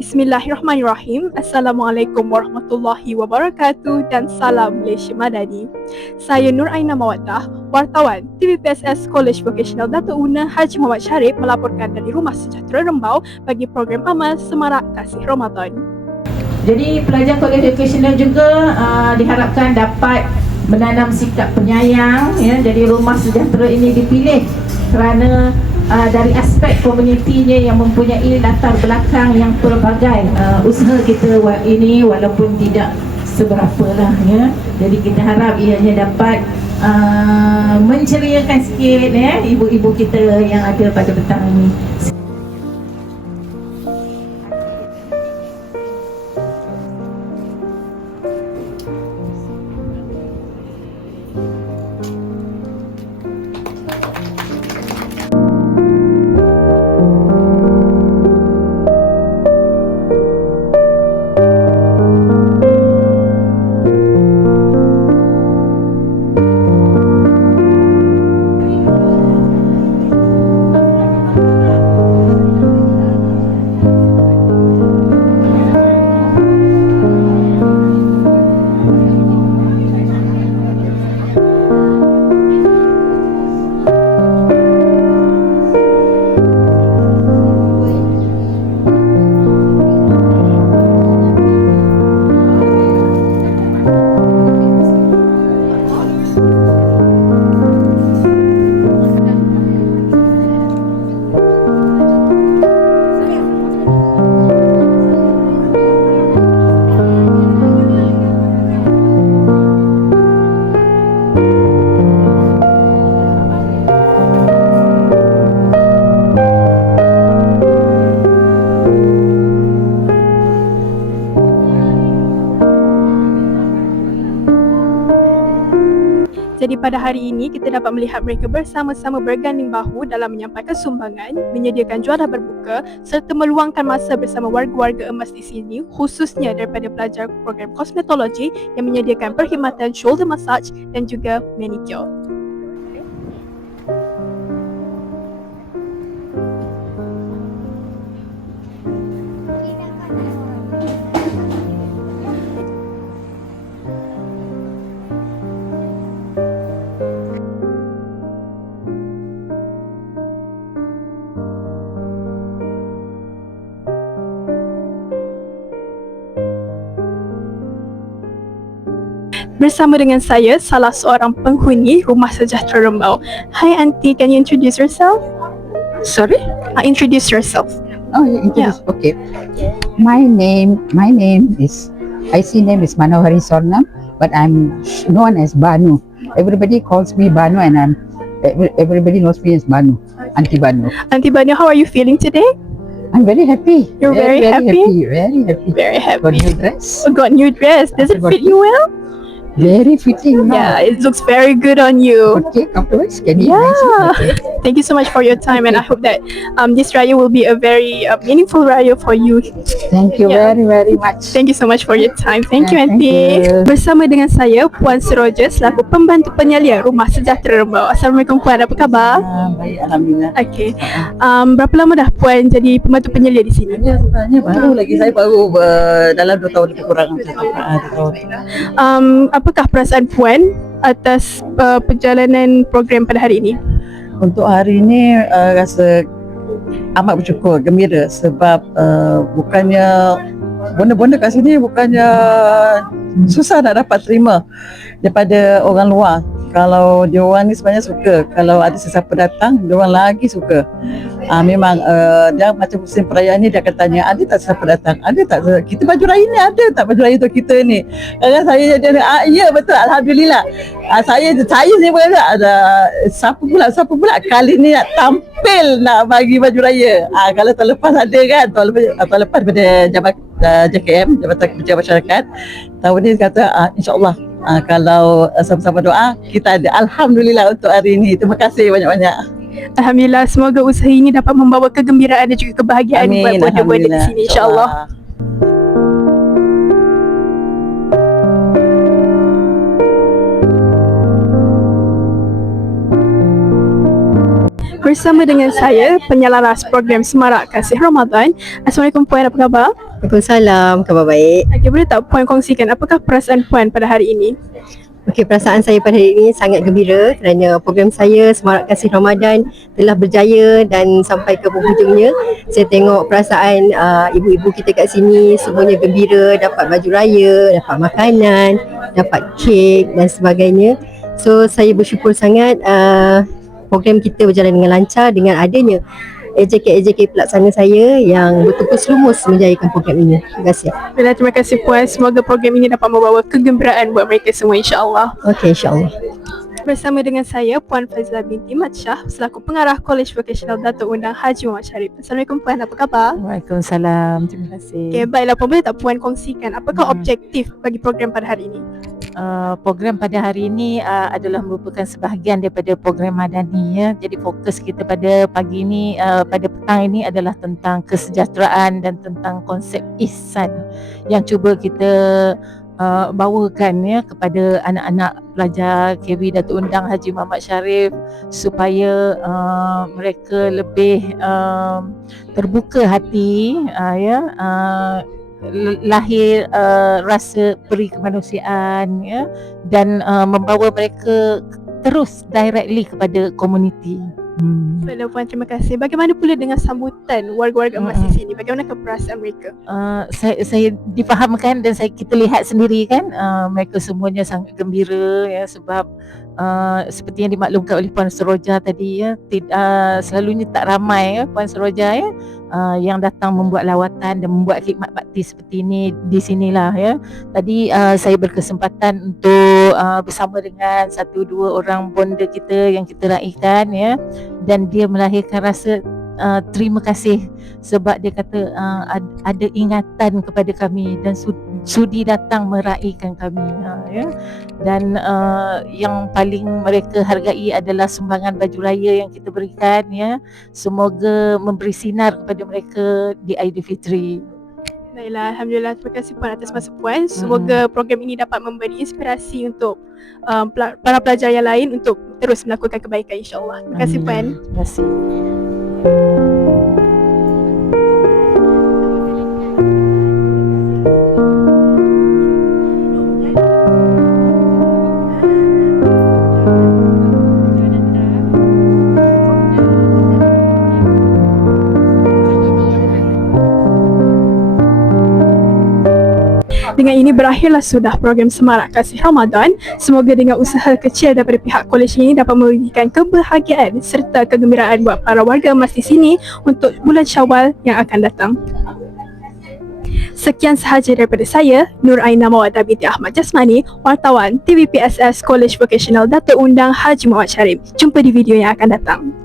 Bismillahirrahmanirrahim. Assalamualaikum warahmatullahi wabarakatuh dan salam Malaysia Madani. Saya Nur Aina Mawaddah, wartawan TVPSS College Vocational Dato' Una Haji Muhammad Sharif melaporkan dari Rumah Sejahtera Rembau bagi program amal Semarak Kasih Ramadan. Jadi pelajar College Vocational juga diharapkan dapat menanam sikap penyayang, ya. Jadi Rumah Sejahtera ini dipilih kerana dari aspek komunitinya yang mempunyai latar belakang yang pelbagai. Usaha kita ini walaupun tidak seberapa lah, ya. Jadi kita harap ianya dapat menceriakan sikit, ya, ibu-ibu kita yang ada pada petang ini. Jadi pada hari ini kita dapat melihat mereka bersama-sama berganding bahu dalam menyampaikan sumbangan, menyediakan juadah berbuka serta meluangkan masa bersama warga-warga emas di sini, khususnya daripada pelajar program kosmetologi yang menyediakan perkhidmatan shoulder massage dan juga manicure. Bersama dengan saya, salah seorang penghuni Rumah Sejahtera Rembau. Hi Auntie, can you introduce yourself? Sorry? Introduce yourself. Oh, you introduce. Okay. My name is IC name is Manohari Sornam, but I'm known as Banu. Everybody calls me Banu, and everybody knows me as Banu, Auntie Banu. Auntie Banu, how are you feeling today? I'm very happy. You're very happy? Very happy. Very happy. Got new dress. Got new dress. Does it fit you well? Very fitting. Yeah, it looks very good on you. Okay, afterwards, can you? Yeah. Okay. Thank you so much for your time, and I hope that this raya will be a very meaningful raya for you. Thank you Yeah. very much. Thank you so much for your time. Thank you, Yeah, thank Auntie. you. Bersama dengan saya, Puan Seroja selaku pembantu penyalia Rumah Sejahtera Rembau. Assalamualaikum Puan, apa khabar? Baik, alhamdulillah. Okay. Berapa lama dah Puan jadi pembantu penyalia di sini? Sebenarnya baru lagi, saya baru dalam 2 tahun lebih kurang. 2 tahun. Apakah perasaan Puan atas perjalanan program pada hari ini? Untuk hari ini rasa amat bersyukur, gembira sebab bukannya bonda-bonda kat sini bukannya susah nak dapat terima daripada orang luar. Kalau diorang ni sebenarnya suka, kalau ada sesiapa datang, diorang lagi suka. Memang dia macam musim perayaan ni dia akan tanya, ada tak sesiapa datang? Ada tak? Kita baju raya ni ada tak baju raya untuk kita ni? Kadang saya jadi, ya betul, alhamdulillah. Saya ni berada ada siapa pula kali ni nak tampil nak bagi baju raya. Kalau tahun lepas ada kan, tahun lepas daripada JKM, Jabatan Kerja Masyarakat. Tahun ni kata insya-Allah kalau sama-sama doa kita ada. Alhamdulillah untuk hari ini. Terima kasih banyak-banyak. Alhamdulillah, semoga usaha ini dapat membawa kegembiraan dan juga kebahagiaan buat bonda-bonda di sini, insya-Allah. bersama dengan saya, penyalaras program Semarak Kasih Ramadan. Assalamualaikum Puan, apa khabar? Waalaikumsalam, khabar baik. Okey, boleh tak Puan kongsikan apakah perasaan Puan pada hari ini? Okey, perasaan saya pada hari ini sangat gembira kerana program saya Semarak Kasih Ramadan telah berjaya dan sampai ke penghujungnya. Saya tengok perasaan ibu-ibu kita kat sini semuanya gembira, dapat baju raya, dapat makanan, dapat kek dan sebagainya. So saya bersyukur sangat program kita berjalan dengan lancar dengan adanya AJK pelaksana saya yang betul-betul selumus menjayakan program ini. Terima kasih. Baiklah, terima kasih Puan. Semoga program ini dapat membawa kegembiraan buat mereka semua, insya-Allah. Okey, insya-Allah. Bersama dengan saya, Puan Fazla binti Mat Shah, selaku pengarah Kolej Vocational Datuk Undang Haji Muhammad Sharif. Assalamualaikum Puan, apa khabar? Waalaikumsalam, terima kasih. Okey, baiklah Puan, boleh tak Puan kongsikan apakah objektif bagi program pada hari ini? Program pada hari ini adalah merupakan sebahagian daripada program Madani ya. Jadi fokus kita pada pagi ini, pada petang ini adalah tentang kesejahteraan dan tentang konsep ihsan yang cuba kita bawakan ya kepada anak-anak pelajar KB Datuk Undang Haji Muhammad Sharif supaya mereka lebih terbuka hati lahir rasa peri kemanusiaan ya, dan membawa mereka terus directly kepada komuniti. Baiklah Puan, terima kasih. Bagaimana pula dengan sambutan warga-warga emas di sini? Bagaimana perasaan mereka? Saya difahamkan dan kita lihat sendiri kan, mereka semuanya sangat gembira ya, sebab seperti yang dimaklumkan oleh Puan Seroja tadi ya, selalunya tak ramai ya Puan Seroja ya yang datang membuat lawatan dan membuat khidmat bakti seperti ini di sinilah ya. Tadi saya berkesempatan untuk bersama dengan 1-2 orang bonda kita yang kita raikan ya, dan dia melahirkan rasa terima kasih sebab dia kata ada ingatan kepada kami dan sudi datang meraikan kami ya. Dan yang paling mereka hargai adalah sumbangan baju raya yang kita berikan ya. Semoga memberi sinar kepada mereka di Aidilfitri. Baiklah, Alhamdulillah, terima kasih Puan atas masa Puan. Semoga program ini dapat memberi inspirasi untuk para pelajar yang lain untuk terus melakukan kebaikan, insya-Allah. Terima kasih Puan. Terima kasih. Dengan ini berakhirlah sudah program Semarak Kasih Ramadan. Semoga dengan usaha kecil daripada pihak kolej ini dapat memberikan kebahagiaan serta kegembiraan buat para warga emas di sini untuk bulan Syawal yang akan datang. Sekian sahaja daripada saya, Nur Aina Mawaddah binti Ahmad Jasmani, wartawan TVPSS Kolej Vocational Datuk Undang Haji Muhammad Sharif. Jumpa di video yang akan datang.